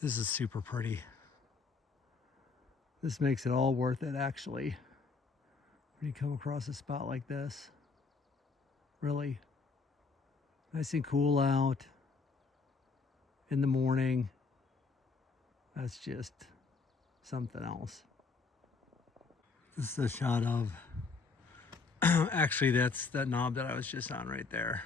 This is super pretty. This makes it all worth it, actually, when you come across a spot like this. Really nice and cool out in the morning. That's just something else. This is a shot of, actually that's that knob that I was just on right there.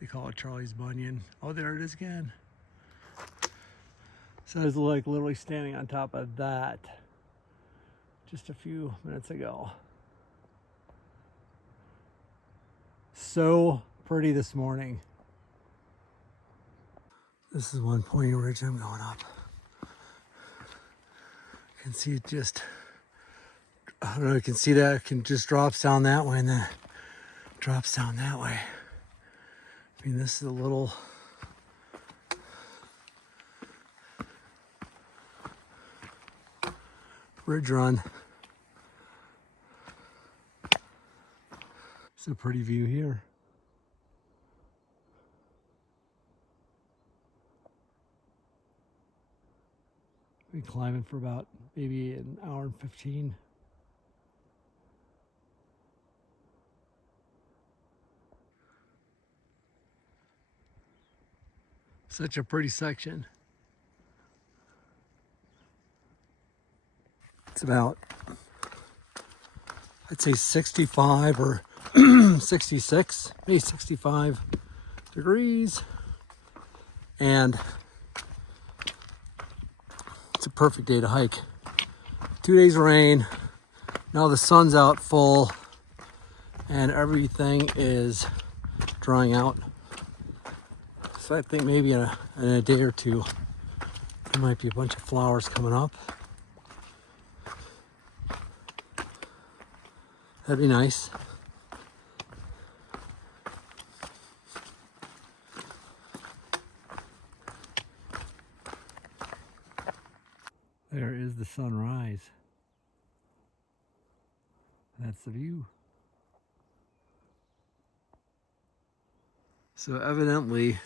They call it Charlie's Bunion. Oh, there it is again. So I was like literally standing on top of that just a few minutes ago. So pretty this morning. This is one pointy ridge I'm going up. You can see it just, I don't know, you can see that it can just drops down that way and then drops down that way. I mean, this is a little ridge run. It's a pretty view here. Been climbing for about maybe an hour and 15. Such a pretty section. It's about, I'd say 65 or 66, maybe 65 degrees. And it's a perfect day to hike. 2 days of rain. Now the sun's out full and everything is drying out. So I think maybe in a day or two, there might be a bunch of flowers coming up. That'd be nice. There is the sunrise. That's the view. So evidently,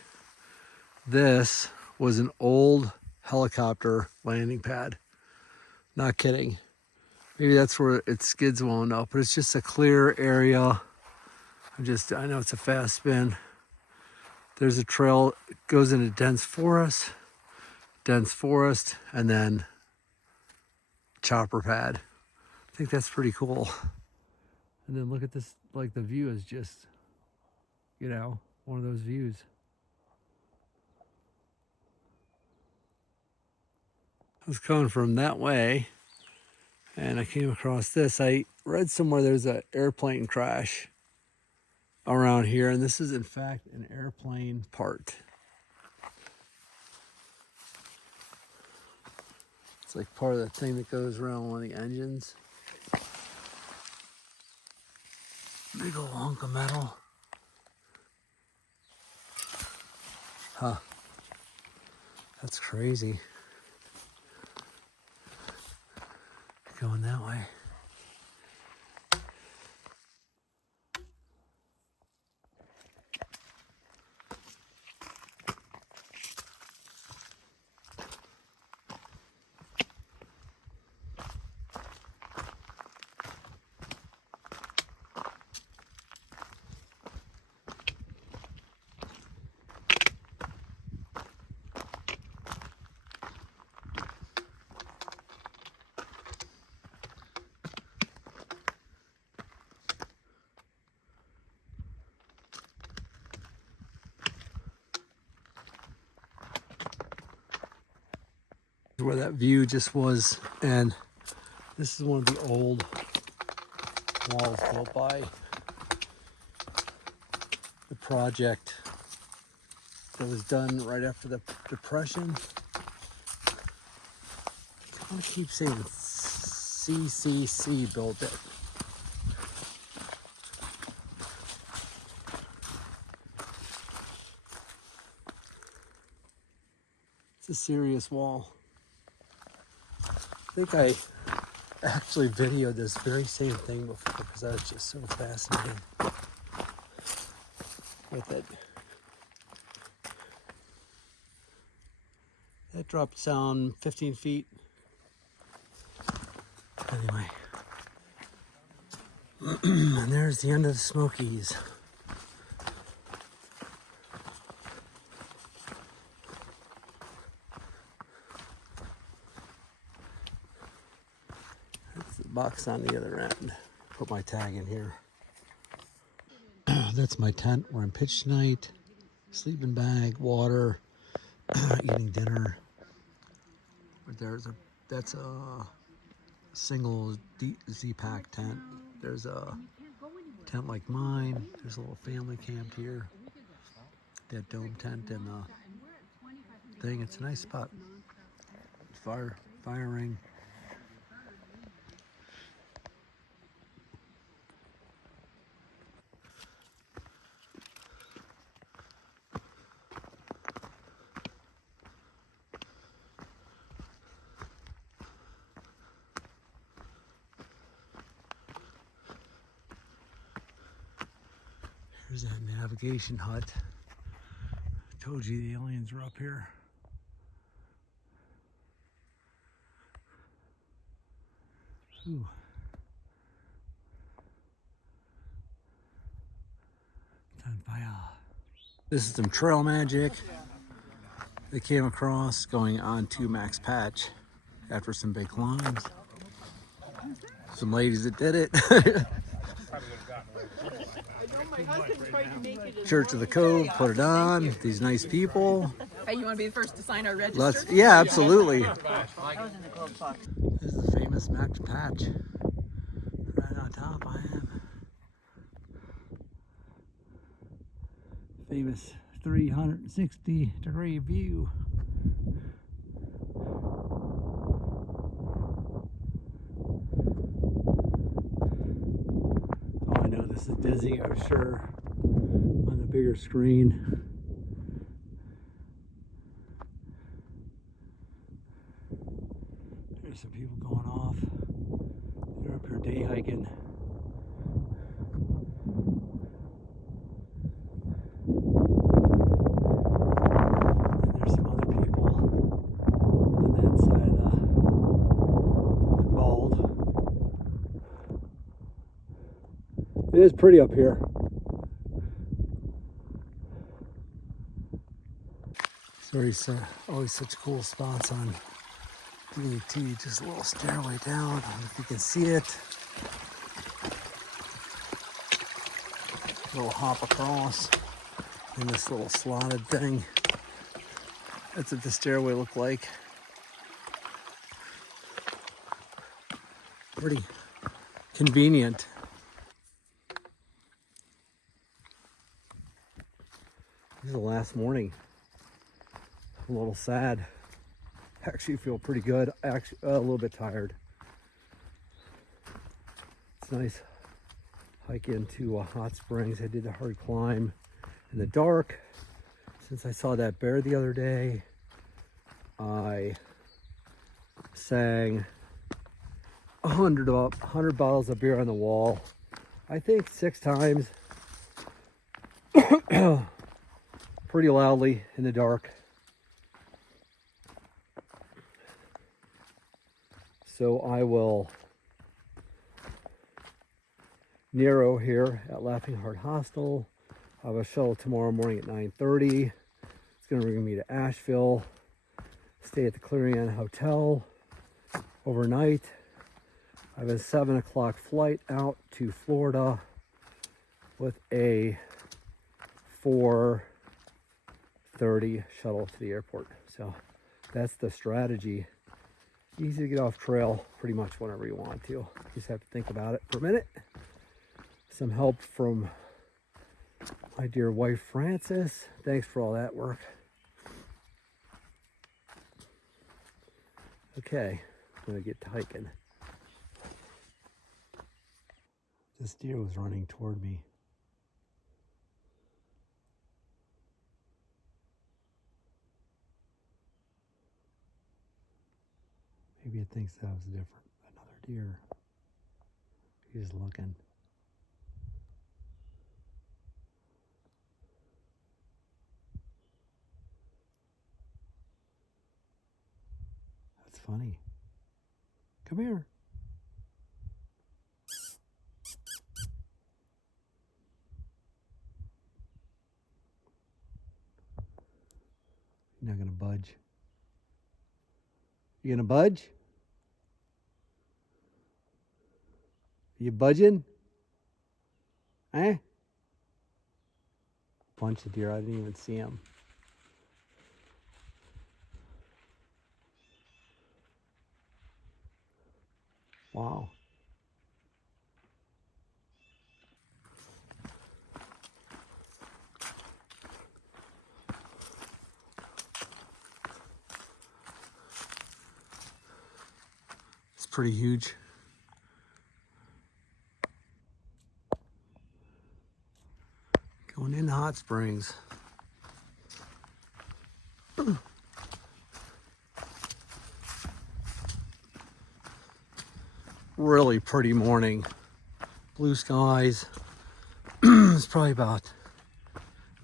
this was an old helicopter landing pad. Not kidding. Maybe that's where its skids wound up, but it's just a clear area. I know it's a fast spin. There's a trail, it goes into dense forest, and then chopper pad. I think that's pretty cool. And then look at this, like the view is just, you know, one of those views. I was coming from that way and I came across this. I read somewhere there's an airplane crash around here, and this is in fact an airplane part. It's like part of the thing that goes around one of the engines. Big old hunk of metal. Huh. That's crazy. Going that way. Where that view just was, and this is one of the old walls built by the project that was done right after the Depression. I want to keep saying CCC built it. It's a serious wall. I think I actually videoed this very same thing before because I was just so fascinated with it. That dropped down 15 feet. Anyway. And there's the end of the Smokies. That's the box on the other end. Put my tag in here. That's my tent where I'm pitched tonight. Sleeping bag, water, eating dinner. But that's a single Z-Pack tent. There's a tent like mine. There's a little family camped here. That dome tent and the thing. It's a nice spot. Firing. Here's that navigation hut. I told you the aliens were up here. Ooh. It's on fire. This is some trail magic they came across going on to Max Patch after some big climbs. Some ladies that did it. Church of the Cove, put it on. These nice people. Hey, you want to be the first to sign our register? Yeah, absolutely. This is the famous Max Patch. Right on top I am. Famous 360-degree view. Oh, I know this is dizzy, I'm sure, on the bigger screen. There's some people going off. They're up here day hiking. And there's some other people on that side of the bald. It is pretty up here. There's always such cool spots on DAT. Just a little stairway down. I don't know if you can see it. A little hop across in this little slotted thing. That's what the stairway looked like. Pretty convenient. This is the last morning. A little sad. Actually feel pretty good. Actually a little bit tired. It's nice hike into hot springs. I did the hard climb in the dark. Since I saw that bear the other day, I sang 100 bottles of beer on the wall. I think 6 times. Pretty loudly in the dark. So I will narrow here at Laughing Heart Hostel. I have a shuttle tomorrow morning at 9:30. It's going to bring me to Asheville. Stay at the Clarion Hotel overnight. I have a 7 o'clock flight out to Florida with a 4:30 shuttle to the airport. So that's the strategy. Easy to get off trail pretty much whenever you want to. You just have to think about it for a minute. Some help from my dear wife Frances. Thanks for all that work. Okay, I'm gonna get to hiking. This deer was running toward me. Maybe it thinks that was different. Another deer. He's looking. funny. Come here. You're not gonna budge. You gonna budge? You budging? Eh? Bunch of deer, I didn't even see them. Wow. It's pretty huge. Going into Hot Springs. Really pretty morning. Blue skies. It's probably about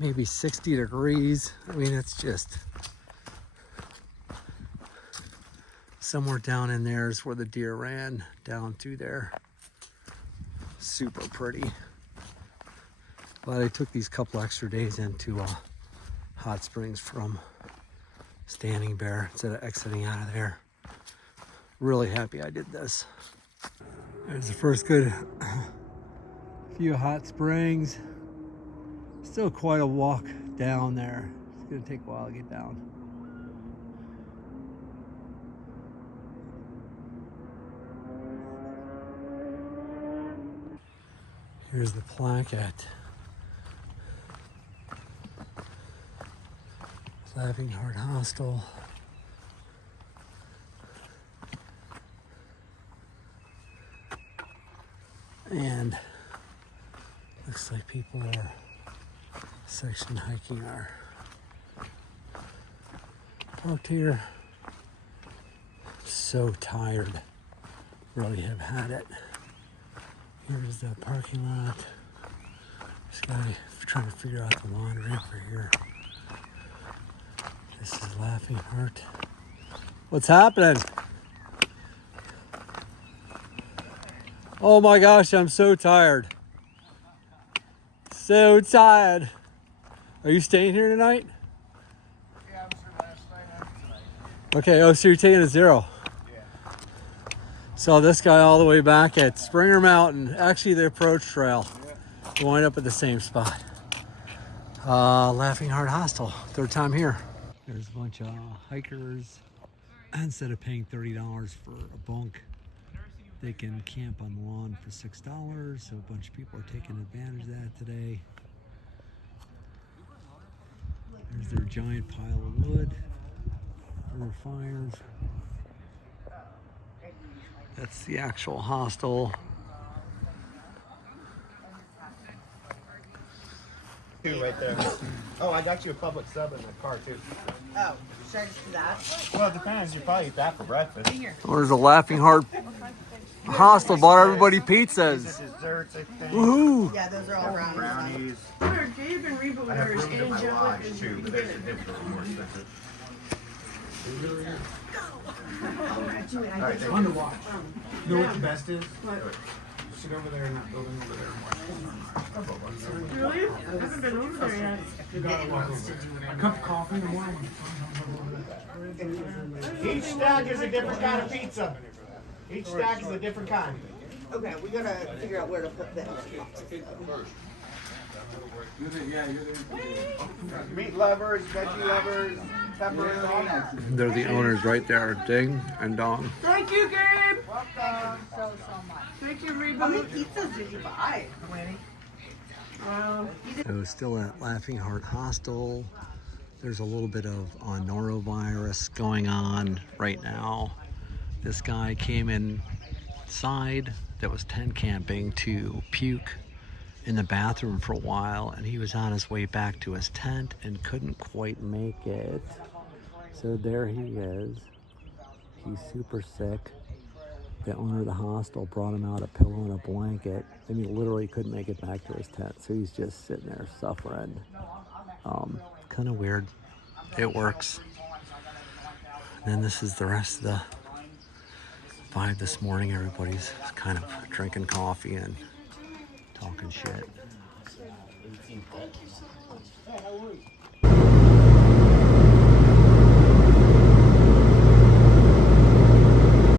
maybe 60 degrees. I mean, it's just somewhere down in there is where the deer ran down through there. Super pretty. Glad I took these couple extra days into Hot Springs from Standing Bear instead of exiting out of there. Really happy I did this. There's the first good few hot springs. Still quite a walk down there. It's gonna take a while to get down. Here's the plaque at Laughing Heart Hostel. And looks like people are section hiking our parked here. So tired, really have had it. Here's the parking lot. This guy trying to figure out the laundry over here. This is Laughing Heart. What's happening? Oh my gosh, I'm so tired. So tired. Are you staying here tonight? Yeah, I'm sure last night and tonight. Okay, oh, so you're taking a 0. Yeah. Saw this guy all the way back at Springer Mountain, actually the approach trail. Yeah. Wind up at the same spot. Laughing Heart Hostel, third time here. There's a bunch of hikers. Instead of paying $30 for a bunk, they can camp on the lawn for $6. So a bunch of people are taking advantage of that today. There's their giant pile of wood for their fires. That's the actual hostel. Right there. Oh, I got you a public sub in the car too. Oh, should I just do that? Well, it depends. You probably eat that for breakfast. Well, there's a Laughing Heart Hostel. Bought everybody pizzas. Desserts, I think. Woohoo! Yeah, those are all brownies. Brownies. Dave and Reba I have Winners room to and my Joe lodge and too, but there's a different, more expensive. All right, fun to watch. You know what the best is? Sit over there in that building over there. Really? I haven't been over there yet. You gotta walk over. A cup of coffee in the morning. Each stack is a different kind of pizza. Each stack is a different kind. Okay, we gotta figure out where to put them. Meat lovers, veggie lovers, pepperoni. They're the owners right there, Ding and Dong. Thank you, Gabe. Welcome. So much. Thank you, How many Reba. pizzas did you buy? Wow. So still at Laughing Heart Hostel. There's a little bit of norovirus going on right now. This guy came inside that was tent camping to puke in the bathroom for a while, and he was on his way back to his tent and couldn't quite make it. So there he is. He's super sick. The owner of the hostel brought him out a pillow and a blanket, and he literally couldn't make it back to his tent. So he's just sitting there suffering. Kind of weird. It works. And then this is the rest of the 5 this morning. Everybody's kind of drinking coffee and talking shit.